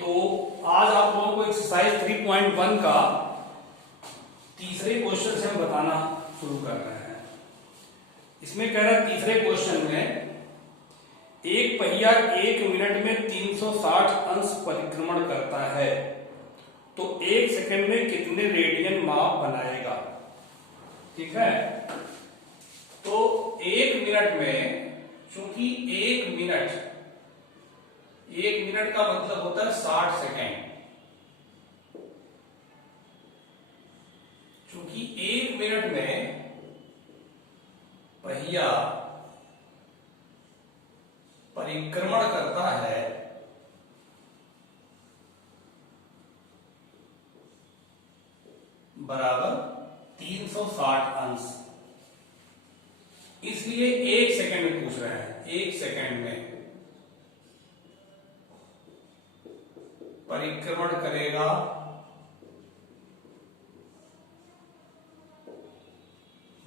तो आज आप लोगों को एक्सरसाइज 3.1 का तीसरे क्वेश्चन से हम बताना शुरू कर रहे हैं। इसमें कह रहा है तीसरे क्वेश्चन में एक पहिया 1 मिनट में 360 अंश परिक्रमण करता है तो 1 सेकंड में कितने रेडियन माप बनाएगा। ठीक है, तो 1 मिनट में, चूंकि 1 मिनट का मतलब होता है 60 सेकेंड, चूंकि 1 मिनट में पहिया परिक्रमण करता है बराबर 360 अंश, इसलिए 1 सेकंड में पूछ रहे हैं। 1 सेकंड में परिक्रमण करेगा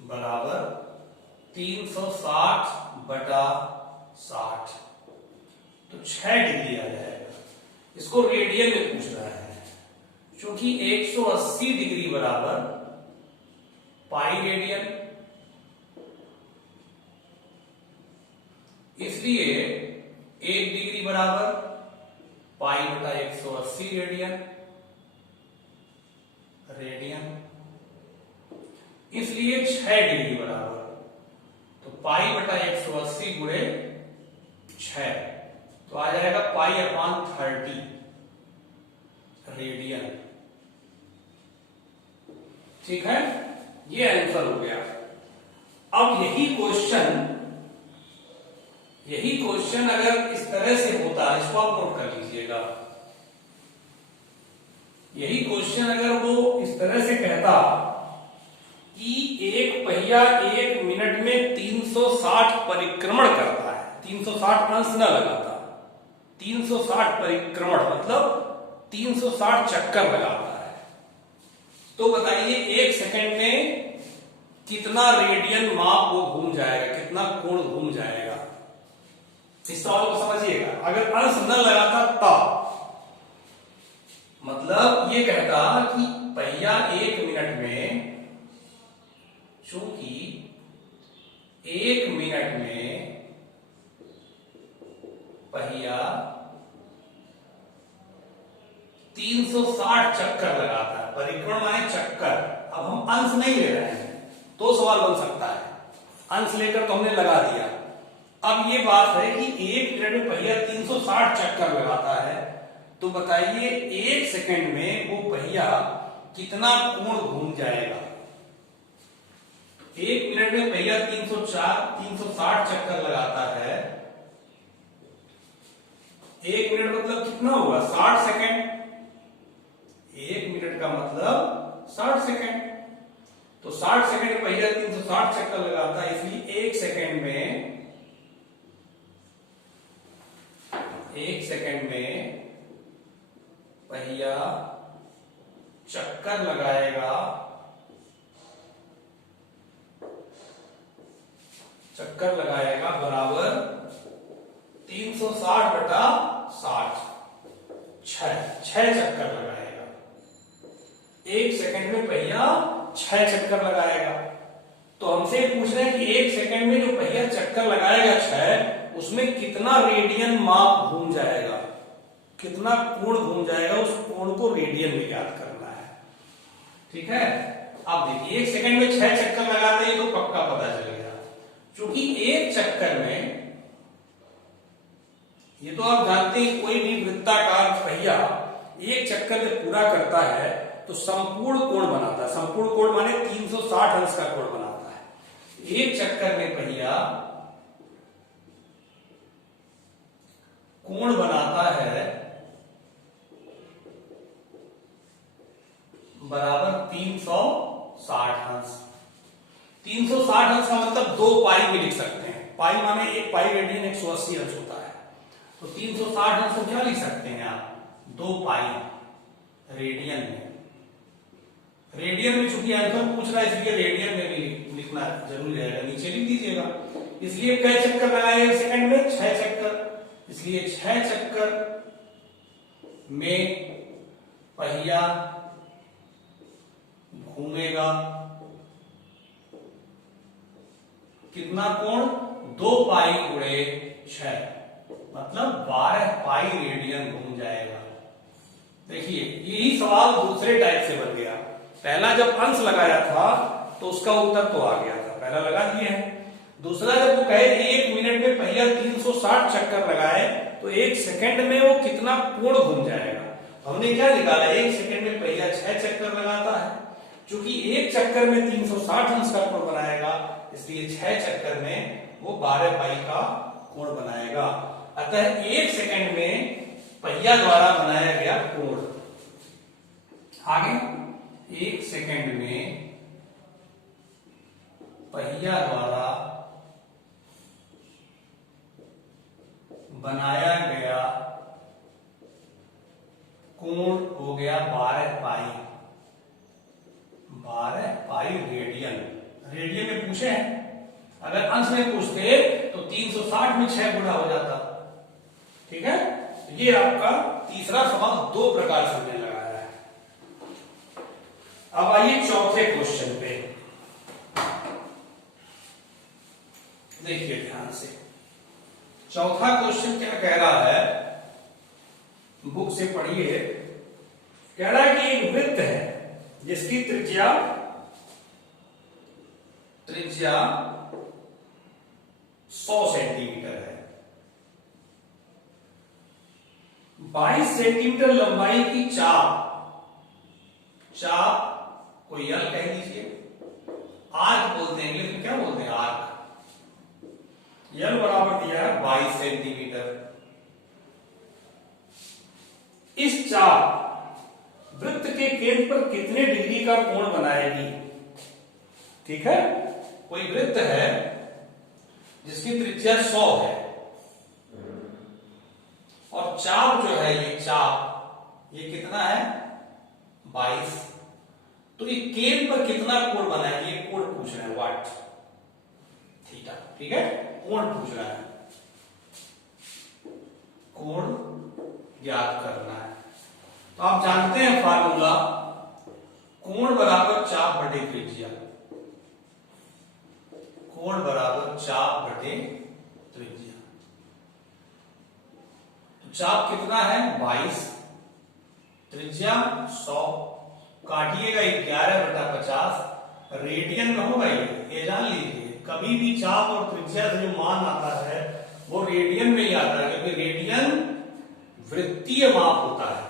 बराबर 360 बटा 60, तो 6 डिग्री आ जाएगा। इसको रेडियन में पूछ रहा है, क्योंकि 180 डिग्री बराबर पाई रेडियन, इसलिए 1 डिग्री बराबर पाई बटा 180 रेडियन, इसलिए 6 डिग्री बराबर, तो पाई बटा 180 गुणे 6, तो आ जाएगा पाई अपॉन 30 रेडियन। ठीक है, ये आंसर हो गया। अब यही क्वेश्चन अगर इस तरह से होता है, इसको आप नोट कर लीजिएगा, यही क्वेश्चन अगर वो इस तरह से कहता कि एक पहिया 1 मिनट में 360 परिक्रमण करता है, 360 अंश न लगाता, 360 परिक्रमण मतलब 360 चक्कर लगाता है, तो बताइए 1 सेकंड में कितना रेडियन माप वो घूम जाएगा, कितना कोण घूम जाएगा। इस सवाल को समझिएगा। अगर अंश न लगाता तब मतलब ये कहता कि पहिया 1 मिनट में, चूंकि 1 मिनट में पहिया 360 चक्कर लगाता है, परिक्रमण माने चक्कर। अब हम अंश नहीं ले रहे हैं तो सवाल बन सकता है, अंश लेकर तो हमने लगा दिया। अब ये बात है कि 1 मिनट में पहिया 360 चक्कर लगाता है, तो बताइए 1 सेकंड में वो पहिया कितना कोण घूम जाएगा। 1 मिनट में पहिया 360 चक्कर लगाता है, 1 मिनट मतलब कितना होगा 60 सेकंड, 1 मिनट का मतलब 60 सेकंड, तो 60 सेकंड में पहिया 360 चक्कर लगाता है, इसलिए 1 सेकंड में पहिया चक्कर लगाएगा बराबर 360 बटा 60, 6 चक्कर लगाएगा। 1 सेकंड में पहिया 6 चक्कर लगाएगा, तो हमसे पूछ रहे हैं कि 1 सेकंड में जो पहिया चक्कर लगाएगा 6, उसमें कितना रेडियन माप घूम जाएगा, कितना कोण घूम जाएगा, उस कोण को रेडियन में याद करना है। ठीक है, अब देखिए 1 सेकंड में 6 चक्कर लगाते हैं तो पक्का पता चल गया, क्योंकि 1 चक्कर में, ये तो आप जानते हैं कोई भी वृत्ताकार पहिया 1 चक्कर में पूरा करता है तो संपूर्ण कोण बनाता है। संपूर्ण कोण माने 360 अंश का कोण बनाता है। 1 चक्कर में पहिया कोण बनाता है बराबर 360 अंश। 360 अंश का मतलब 2 पाई में लिख सकते हैं। पाई माने 1 पाई रेडियन 180 अंश होता है, तो 360 अंश को क्या लिख सकते हैं आप, 2 पाई रेडियन में। रेडियन में चूंकि आंसर पूछ रहा है इसलिए रेडियन में भी लिखना जरूरी रहेगा, नीचे लिख दीजिएगा। इसलिए कै चक्कर लगाए 1 सेकंड में, 6 चक्कर, इसलिए 6 चक्कर में पहिया घूमेगा, कितना कोण? 2 पाई गुणे 6, मतलब 12 पाई रेडियन घूम जाएगा। देखिए यही सवाल दूसरे टाइप से बन गया। पहला जब अंश लगाया था तो उसका उत्तर तो आ गया था, पहला लगा दिए हैं। दूसरा जब वो कहे 1 मिनट में पहिया 360 चक्कर लगाए तो 1 सेकंड में वो कितना कोण घूम जाएगा। हमने क्या निकाला, 1 सेकंड में पहिया 6 चक्कर लगाता है, क्योंकि 1 चक्कर में 360 अंश का कोण बनाएगा, इसलिए 6 चक्कर में वो 12 पाई का कोण बनाएगा। अतः 1 सेकंड में पहिया द्वारा बनाया गया कोण, आगे 1 सेकंड में पहिया द्वारा बनाया गया कोण हो गया 12 पाई, 12 पाई रेडियन। रेडियन में पूछे हैं, अगर अंश में पूछते तो 360 में 6 गुणा हो जाता। ठीक है, ये आपका तीसरा सवाल 2 प्रकार से हमने लगाया है। अब आइए चौथे क्वेश्चन पे, देखिए ध्यान से। चौथा क्वेश्चन क्या कह रहा है, बुक से पढ़िए। कह रहा है कि एक वृत्त है जिसकी त्रिज्या 100 सेंटीमीटर है, 22 सेंटीमीटर लंबाई की चाप को यल कह लीजिए, आर्क बोलते हैं, इंग्लिश में क्या बोलते हैं, आर्क। यल बराबर दिया है 22 सेंटीमीटर। इस चाप वृत्त के केंद्र पर कितने डिग्री का कोण बनाएगी। ठीक है, कोई वृत्त है जिसकी त्रिज्या 100 है और चाप जो है, ये चाप ये कितना है 22, तो ये केंद्र पर कितना कोण बनाएगी, ये कोण पूछ रहे हैं, वाट थीटा। ठीक है, कोण पूछ रहा है, कोण ज्ञात करना है। तो आप जानते हैं फार्मूला, कोण बराबर चाप बटे त्रिज्या, कोण बराबर चाप बटे त्रिज्या। तो चाप कितना है 22, त्रिज्या 100, काटिएगा 11/50, रेडियन में होगा ये जान लीजिए। कभी भी चाप और त्रिज्या से जो मान आता है वो रेडियन में ही आता है, क्योंकि रेडियन वृत्तीय माप होता है।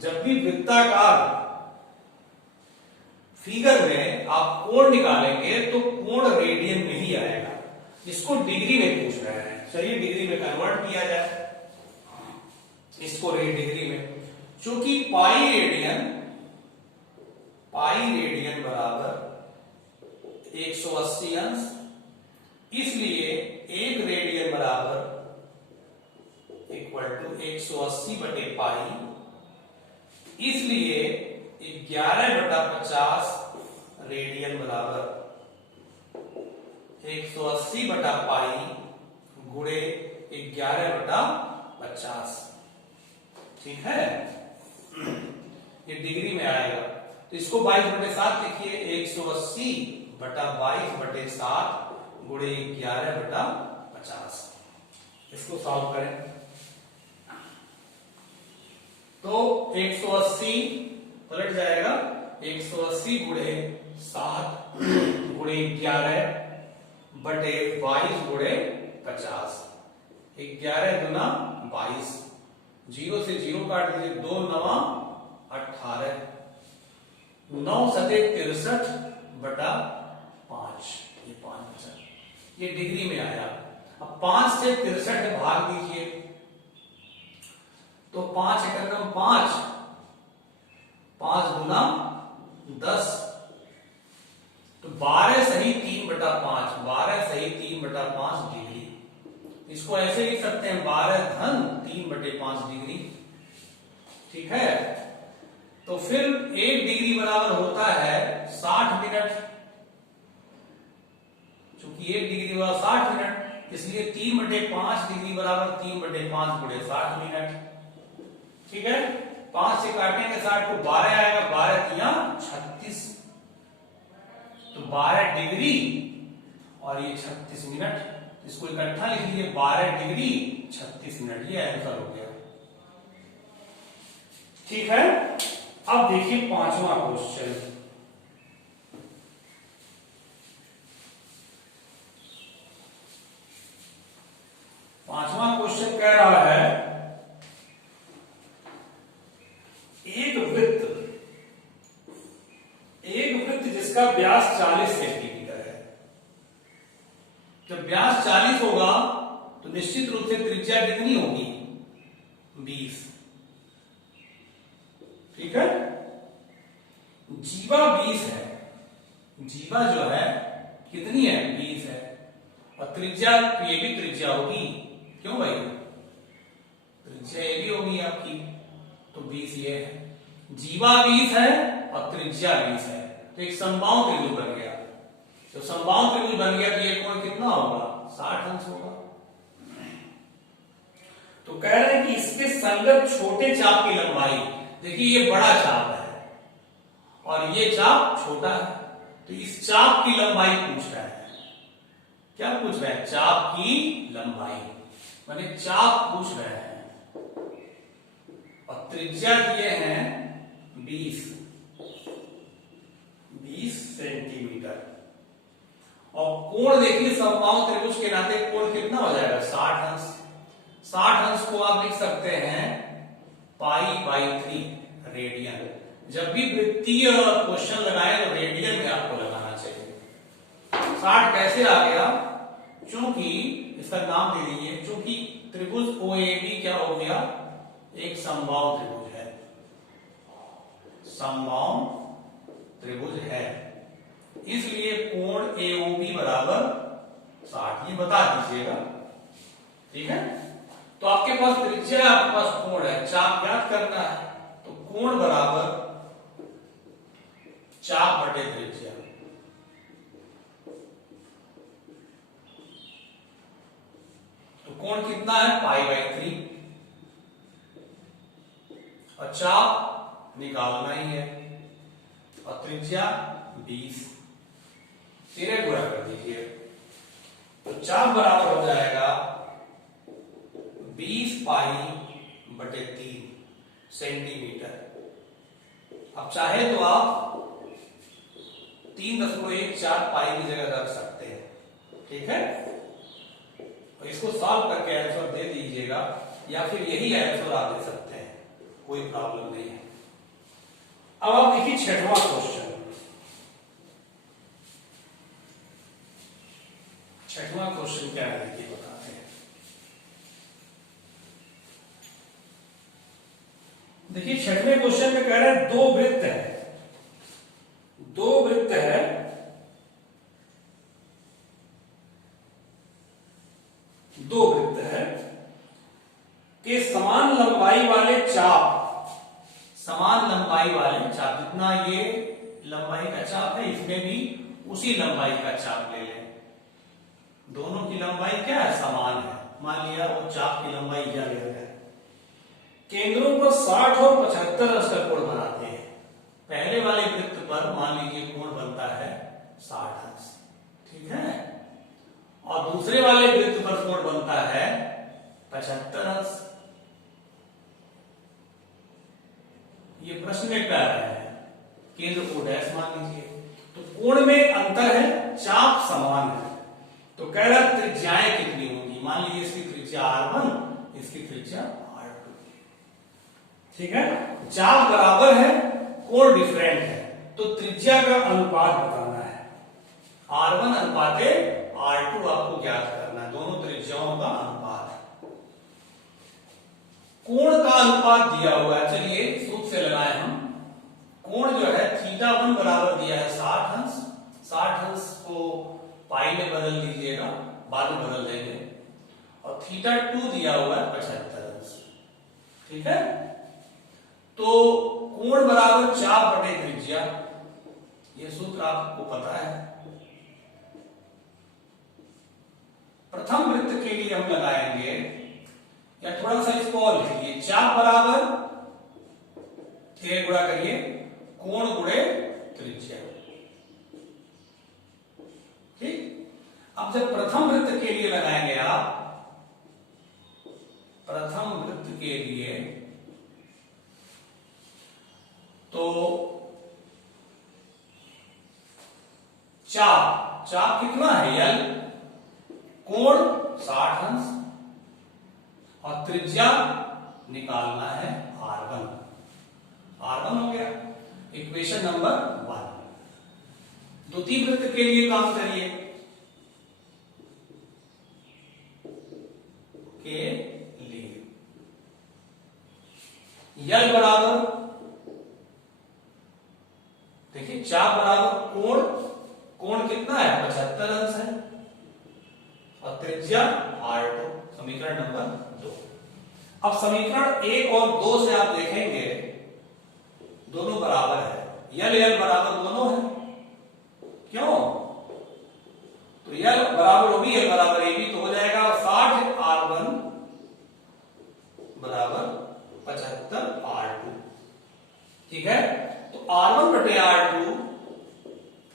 जब भी वृत्ताकार फिगर में आप कोण निकालेंगे तो कोण रेडियन में ही आएगा। इसको डिग्री में पूछ रहे हैं, चलिए डिग्री में कन्वर्ट किया जाए इसको डिग्री में। चूंकि पाई रेडियन बराबर 180 अंश, इसलिए 1 रेडियन बराबर इक्वल टू 180 बटे पाई, इसलिए 11/50 रेडियन बराबर 180 बटा पाई गुणे 11/50। ठीक है, ये डिग्री में आएगा, तो इसको 22/7 लिखिए, 180 बटा 22/7 गुणे 11/50। इसको सॉल्व करें तो 180 पलट जाएगा, 180 गुणे 7 गुणे 11 बटे 22 गुणे 50, 11 गुना 22, 0 से 0 काट दीजिए, 2 9 18, 9 सते 63 बटा 5, ये 5%, ये डिग्री में आया। अब 5 से 63 में भाग दीजिए तो 5 एकम 5, 5 गुना 10, तो 12 सही 3/5, 12 सही 3/5 डिग्री। इसको ऐसे लिख सकते हैं 12 धन 3/5 डिग्री। ठीक है, तो फिर 1 डिग्री बराबर होता है 60 मिनट, चूंकि 1 डिग्री बराबर 60 मिनट, इसलिए 3/5 डिग्री बराबर 3/5 गुणे 60 मिनट। ठीक है, 5 से काटेंगे 60 को, 12 आएगा, 12 तिया 36, तो 12 डिग्री और ये 36 मिनट, इसको इकट्ठा लिख लीजिए, 12 डिग्री 36 मिनट, ये आंसर हो गया। ठीक है, अब देखिए 5वां क्वेश्चन। पांचवा क्वेश्चन कह रहा है एक वृत्त जिसका व्यास 40 सेंटीमीटर है। जब व्यास 40 होगा तो निश्चित रूप से त्रिज्या कितनी होगी? 20। ठीक है, जीवा 20 है, जीवा जो है कितनी है? 20 है, और त्रिज्या, ये भी त्रिज्या होगी, क्यों भाई? त्रिज्या ये भी होगी आपकी, तो 20 ये है, जीवा 20 है और त्रिज्या 20 है, तो एक समबाहु त्रिभुज बन गया। तो समबाहु त्रिभुज बन गया तो ये कोण कितना होगा? 60 अंश होगा। तो कह रहे हैं कि इसके संगत छोटे चाप की लंबाई, देखिए ये बड़ा चाप है और ये चाप छोटा है, तो इस चाप की लंबाई पूछ रहा है। क्या पूछ रहा है? चाप की लंबाई, माने चाप पूछ रहे हैं, और त्रिज्या दिए हैं 20 सेंटीमीटर, और कोण देखिए समबाहु त्रिभुज के नाते कोण कितना हो जाएगा? 60 अंश। 60 अंश को आप लिख सकते हैं π/3 रेडियन। जब भी वृत्तीय क्वेश्चन लगाए तो रेडियन में आपको लगाना चाहिए। 60 कैसे आ गया? क्योंकि इसका नाम दे दीजिए, क्योंकि त्रिभुज OAB क्या हो गया? एक समबाहु त्रिभुज है, समबाहु त्रिभुज है, इसलिए कोण AOB बराबर 60, ये बता दीजिएगा। ठीक है, तो आपके पास त्रिज्या, आपके पास कोण है, चाप ज्ञात करना है, तो कोण बराबर चाप बटे त्रिज्या। तो कोण कितना है? π/3, और चाप निकालना ही है, और त्रिज्या 20, 13 गुणा कर दीजिए, तो चाप बराबर हो जाएगा 20 π/3 सेंटीमीटर। अब चाहे तो आप 3.14 पाई की जगह रख सकते हैं। ठीक है, तो इसको सॉल्व करके आंसर दे दीजिएगा, या फिर यही आंसर आप दे सकते हैं, कोई प्रॉब्लम नहीं है। अब आप देखिए 6वां क्वेश्चन। 6वां क्वेश्चन क्या है देखिए, बताते हैं। देखिए 6वें क्वेश्चन में कह रहे हैं दो वृत्त है, दो वृत्त है, दो वृत्त है के समान लंबाई वाले चाप, समान लंबाई वाले चाप, जितना ये लंबाई का चाप है इसमें भी उसी लंबाई का चाप ले लें। दोनों की लंबाई क्या है? समान है। मान लिया वो चाप की लंबाई क्या ले रहा है, केंद्रों पर 60 और 75 अंश का कोण बनाते हैं। पहले वाले वृत्त पर मान लीजिए कोण बनता है 60 अंश, ठीक है, और दूसरे वाले वृत्त पर कोण बनता है 75 अंश। ये प्रश्न में कह रहे हैं केंद्र को डैश मान लीजिए, तो कोण में अंतर है, चाप समान है, तो कह रहा त्रिज्याएं कितनी होंगी? मान लीजिए इसकी त्रिज्या R1, इसकी त्रिज्या R2, ठीक है, चाप बराबर है, कोण डिफरेंट है, तो त्रिज्या का अनुपात बताना है। R1 अनुपाते R2 आपको ज्ञात करना है, दोनों त्रिज्याओं का अनुपात। कोण का अनुपात दिया हुआ है, चलिए सूत्र से लगाए हम। कोण जो है θ1 बराबर दिया है 60 अंश, 60 अंश को पाई में बदल दीजिएगा, बाद में बदल देंगे, और θ2 दिया हुआ है 75 अंश, ठीक है। तो कोण बराबर चाप बटे त्रिज्या, ये सूत्र आपको पता है। प्रथम वृत्त के लिए हम लगाएंगे, या थोड़ा सा इसको और लिखिए, चाप बराबर ये गुणा करिए कोण गुणे त्रिज्या। ठीक, अब जब प्रथम वृत्त के लिए लगाएंगे आप, प्रथम वृत्त के लिए तो चाप, चाप कितना है यल, कोण 60 अंश और त्रिज्या निकालना है R1। R1 हो गया इक्वेशन नंबर 1। द्वितीय वृत्त के लिए काम करिए, के लिए यल बराबर, देखिए चाप बराबर कोण, कोण कितना है 75 अंश है और त्रिज्या R2, समीकरण नंबर 2। अब समीकरण 1 और 2 से आप देखेंगे दोनों बराबर है, यल बराबर दोनों है, क्यों? तो यल बराबर ओबी यल बराबर एबी तो हो जाएगा 60 R1 बराबर 75 R2। ठीक है, तो R1 बटे R2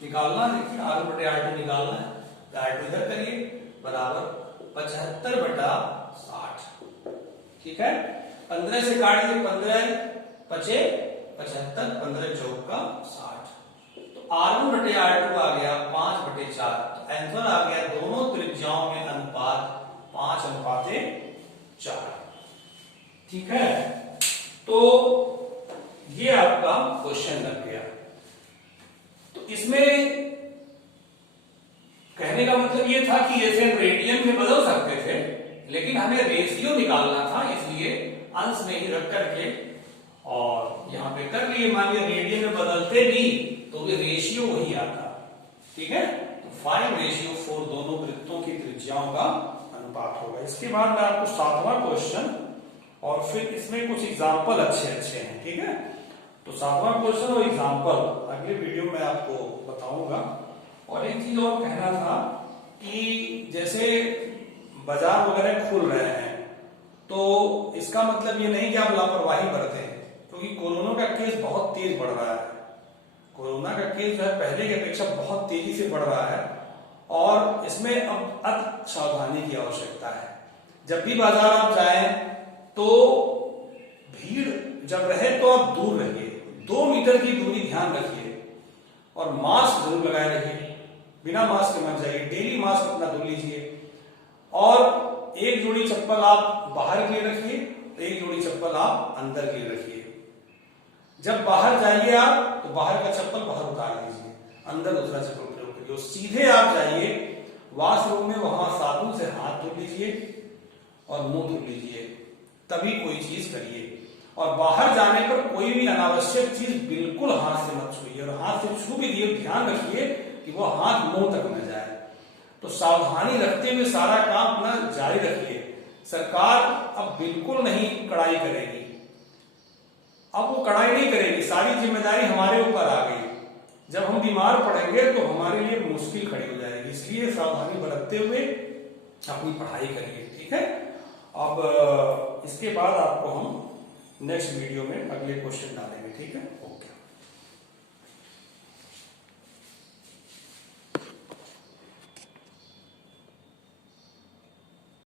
निकालना, देखिए R1 बटे R2 निकालना है, तो R2 इधर करिए बराबर 75 बटा 60। ठीक है, 15 से काट दिए, 15 पचे 75, 15 चौका 60, तो R1 बटे R2 आ गया 5 बटे 4। तो आंसर आ गया दोनों त्रिज्याओं में अनुपात 5:4। ठीक है, तो ये आपका क्वेश्चन लग गया। तो इसमें कहने का मतलब ये था कि जैसे हम रेडियन में बदल सकते थे, लेकिन हमें रेशियो निकालना था, इसलिए अंश में ही रख करके और यहां पे कर लिए। मान लिया रेडियन में बदलते भी तो भी रेशियो वही आता। ठीक है, तो 5:4 दोनों वृत्तों की त्रिज्याओं का अनुपात होगा। इसके बाद मैं आपको 7वां क्वेश्चन और फिर इसमें कुछ एग्जाम्पल अच्छे हैं। ठीक है, तो 7वां क्वेश्चन और एग्जाम्पल अगले वीडियो में आपको बताऊंगा। और एक चीज और कहना था कि जैसे बाजार वगैरह खुल रहे हैं तो इसका मतलब ये नहीं कि आप लापरवाही बरतें, क्योंकि कोरोना का केस बहुत तेज बढ़ रहा है। कोरोना का केस जो है पहले की अपेक्षा बहुत तेजी से बढ़ रहा है और इसमें अब अति सावधानी की आवश्यकता है। जब भी बाजार आप जाएं तो भीड़ जब रहे तो आप दूर रहिए, 2 मीटर की दूरी ध्यान रखिए और मास्क जरूर लगाए रखिए, बिना मास्क के मत जाइए, डेली मास्क अपना धो लीजिए और एक जोड़ी चप्पल आप बाहर के लिए रखिए, एक जोड़ी चप्पल आप अंदर के लिए रखिए। जब बाहर जाइए आप तो बाहर का चप्पल बाहर उतार दीजिए, अंदर दूसरा चप्पल प्रयोग करिए। सीधे आप जाइए वॉशरूम में, वहां साबुन से हाथ धो लीजिए और मुंह धो लीजिए, तभी कोई चीज करिए। और बाहर जाने पर कोई भी अनावश्यक चीज बिल्कुल हाथ से मत छुइए, और हाथ से छू भी दिए ध्यान रखिए कि वो हाथ मुंह तक न जाए। तो सावधानी रखते हुए सारा काम अपना जारी रखिए। सरकार अब बिल्कुल नहीं कड़ाई करेगी, अब वो कड़ाई नहीं करेगी, सारी जिम्मेदारी हमारे ऊपर आ गई। जब हम बीमार पड़ेंगे तो हमारे लिए मुश्किल खड़ी हो जाएगी, इसलिए सावधानी बरतते हुए अपनी पढ़ाई करिए। ठीक है, अब इसके बाद आपको हम नेक्स्ट वीडियो में अगले क्वेश्चन डालेंगे। ठीक है, ओके।